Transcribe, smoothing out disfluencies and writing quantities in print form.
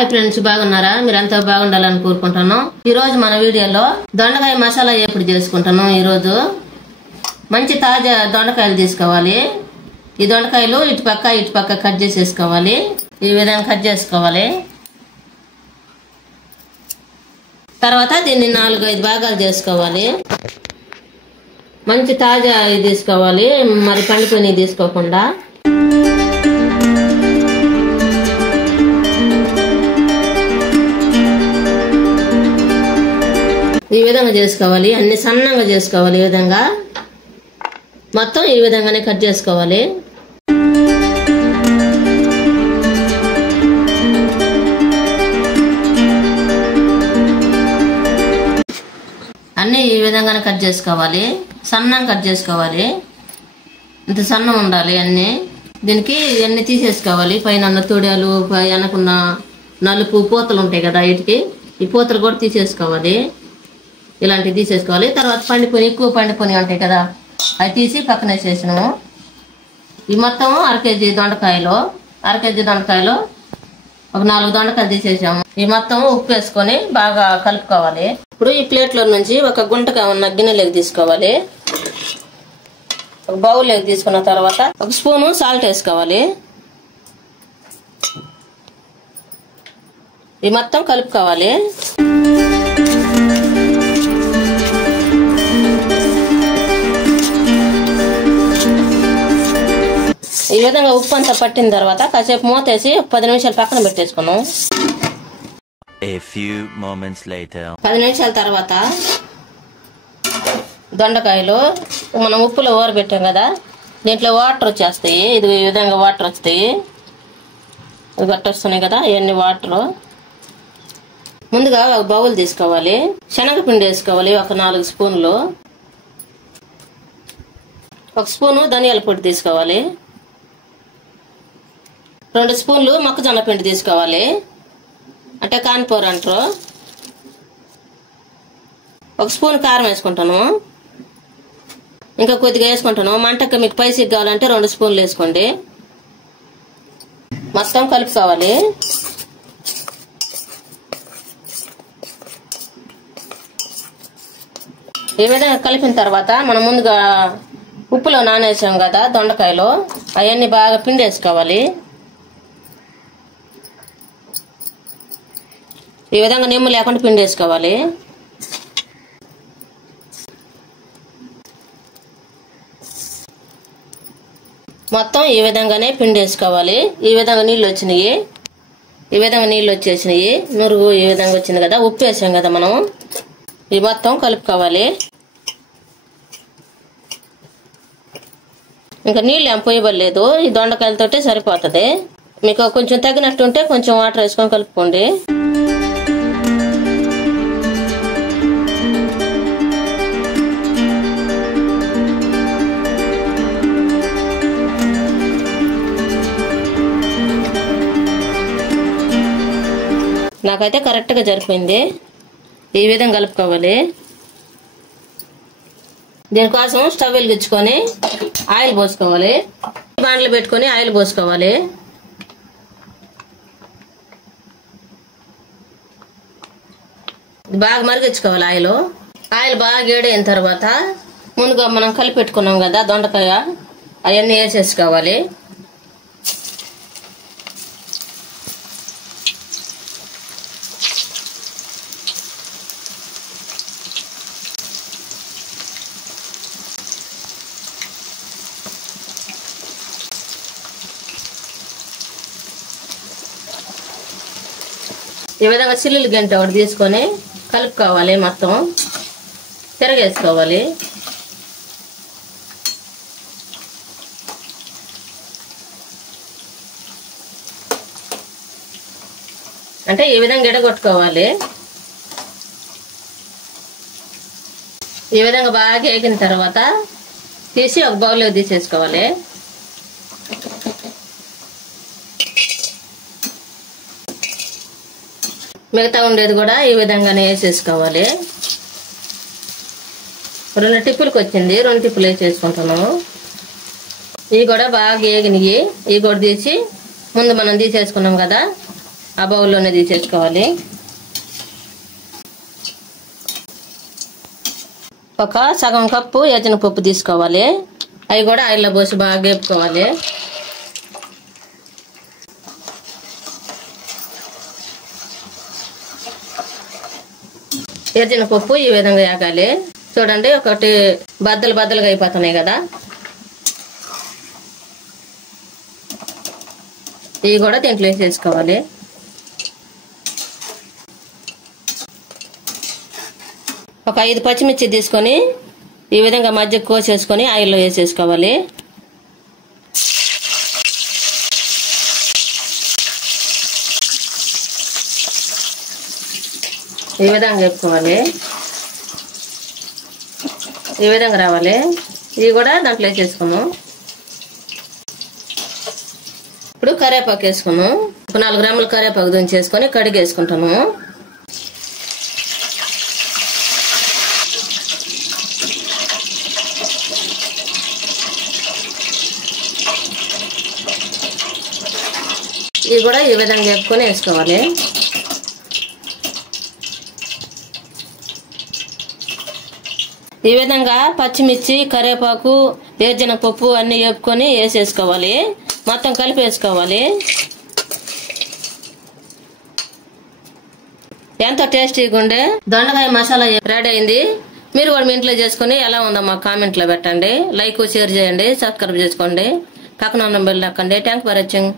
Hi friends, బాగున్నారా? మీరంతా బాగుండాలని కోరుకుంటాను. ఈ రోజు మన వీడియోలో దొండకాయ మసాలా ఎప్పుడు చేసుకుంటాను. ఈ రోజు మంచి తాజా దొండకాయలు తీసుకోవాలి. ఈ దొండకాయలు ఇటు పక్క కట్ చేసేసుకోవాలి. ఈ విధంగా కట్ చేసుకోవాలి. తర్వాత దీన్ని 4-5 భాగాలు చేసుకోవాలి. మంచి తాజా తీసుకోవాలి, మరి పండుకొని తీసుకోకుండా. ఈ విధంగా చేసుకోవాలి. అన్ని సన్నంగా చేసుకోవాలి. ఈ విధంగా మొత్తం ఈ విధంగానే కట్ చేసుకోవాలి. అన్ని ఈ విధంగానే కట్ చేసుకోవాలి. సన్నంగా కట్ చేసుకోవాలి. ఇంత సన్నం ఉండాలి అన్ని. దీనికి ఇవన్నీ తీసేసుకోవాలి. పైన ఉన్న తొడియాలు, వెనకున్న నలుపు పూతలు ఉంటాయి కదా, వీటికి ఈ పూతలు కూడా తీసేసుకోవాలి. ఇలాంటివి తీసేసుకోవాలి. తర్వాత ఎక్కువ పండిపోయి ఉంటాయి కదా, అవి తీసి పక్కన వేసేసినాము. ఈ మొత్తం అర కేజీ దొండకాయలు ఒక 4 దొండకాయలు తీసేసాము. ఈ మొత్తం ఉప్పు వేసుకొని బాగా కలుపుకోవాలి. ఇప్పుడు ఈ ప్లేట్లో నుంచి ఒక గుంటగా ఉన్న గిన్నెలోకి తీసుకోవాలి. ఒక బౌల్లోకి తీసుకున్న తర్వాత 1 స్పూను సాల్ట్ వేసుకోవాలి. ఈ మొత్తం కలుపుకోవాలి. ఈ విధంగా ఉప్పు అంతా పట్టిన తర్వాత కాసేపు మూతేసి 10 నిమిషాలు పక్కన పెట్టేసుకున్నాం. 10 నిమిషాల తర్వాత దొండకాయలు మనం ఉప్పులో ఊరబెట్టాం కదా, దీంట్లో వాటర్ వచ్చేస్తాయి. ఇది ఈ విధంగా వాటర్ వస్తాయి, వస్తున్నాయి కదా, ఇవన్నీ వాటర్. ముందుగా ఒక బౌల్ తీసుకోవాలి. శనగపిండి వేసుకోవాలి. ఒక 4 స్పూన్లు. 1 స్పూను ధనియాల పొడి తీసుకోవాలి. 2 స్పూన్లు మొక్కజొన్న పిండి తీసుకోవాలి, అంటే కాన్పూర్ అంటారు. 1 స్పూన్ కారం వేసుకుంటాను. ఇంకా కొద్దిగా వేసుకుంటాను. మంటకి మీకు పైసకి కావాలంటే 2 స్పూన్లు వేసుకోండి. మొత్తం కలుపుకోవాలి. ఈ విధంగా కలిపిన తర్వాత మనం ముందుగా ఉప్పులో నానేసాం కదా దొండకాయలు, అవన్నీ బాగా పిండి వేసుకోవాలి. ఈ విధంగా నిమ్మ లేకుండా పిండి వేసుకోవాలి. మొత్తం ఈ విధంగానే పిండి వేసుకోవాలి. ఈ విధంగా నీళ్ళు వచ్చినాయి. ఈ విధంగా నీళ్ళు వచ్చేసినాయి. నురుగు ఈ విధంగా వచ్చింది కదా, ఉప్పు వేసాం కదా మనం. ఈ మొత్తం కలుపుకోవాలి. ఇంకా నీళ్ళు ఏం పోయబడలేదు. ఈ దొండకాయలతోటే సరిపోతుంది. మీకు కొంచెం తగినట్టుంటే కొంచెం వాటర్ వేసుకొని కలుపుకోండి. నాకైతే కరెక్ట్గా సరిపోయింది. ఈ విధంగా కలుపుకోవాలి. దీనికోసం స్టవ్ వెలిగించుకొని ఆయిల్ పోసుకోవాలి. బాండ్లు పెట్టుకొని ఆయిల్ పోసుకోవాలి. బాగా మరిగించుకోవాలి. ఆయిల్ బాగా వేడైన తర్వాత ముందుగా మనం కలిపి పెట్టుకున్నాం కదా దొండకాయ, అవన్నీ వేసేసుకోవాలి. ఈ విధంగా చిల్లులు గంట ఒకటి తీసుకొని కలుపుకోవాలి. మొత్తం తిరగేసుకోవాలి. అంటే ఈ విధంగా ఎడగొట్టుకోవాలి. ఈ విధంగా బాగా వేగిన తర్వాత తీసి ఒక బౌల్లో తీసేసుకోవాలి. మిగతా ఉండేది కూడా ఈ విధంగానే వేసేసుకోవాలి. 2 టిప్పులకు వచ్చింది, 2 టిప్పులు వేసేసుకుంటున్నాము. ఇవి కూడా బాగా వేగినవి. ఇవి కూడా తీసి ముందు మనం తీసేసుకున్నాం కదా, ఆ బౌల్లోనే తీసేసుకోవాలి. ఒక సగం కప్పు వేరుశనగపప్పు తీసుకోవాలి. అవి కూడా ఆయిల్లో పోసి బాగా వేపుకోవాలి. వేరుశనగపప్పు ఈ విధంగా వేగాలి. చూడండి, ఒకటి బద్దలు బద్దలుగా అయిపోతున్నాయి కదా, ఇవి కూడా దీంట్లో వేసేసుకోవాలి. ఒక 5 పచ్చిమిర్చి తీసుకొని ఈ విధంగా మధ్య కోసేసుకొని ఆయిల్లో వేసేసుకోవాలి. ఈ విధంగా వేపుకోవాలి. ఈ విధంగా రావాలి. ఇవి కూడా దాంట్లో వేసేసుకున్నాం. ఇప్పుడు కరివేపాకు వేసుకున్నాం. ఒక 4 గ్రాముల కరివేపాకు దంచేసుకొని కడిగేసుకుంటాము. ఇవి కూడా ఈ విధంగా వేపుకొని వేసుకోవాలి. ఈ విధంగా పచ్చిమిర్చి, కరివేపాకు, వేరుశనగపప్పు అన్ని వేపుకొని వేసేసుకోవాలి. మొత్తం కలిపి వేసుకోవాలి. ఎంతో టేస్టీగా ఉండే దొండకాయ మసాలా రెడీ అయింది. మీరు కూడా మీ ఇంట్లో చేసుకుని ఎలా ఉందో మాకు కామెంట్లో పెట్టండి. లైక్, షేర్ చేయండి, సబ్స్క్రైబ్ చేసుకోండి, పక్కన ఉన్న బెల్ నొక్కండి. Thank for watching.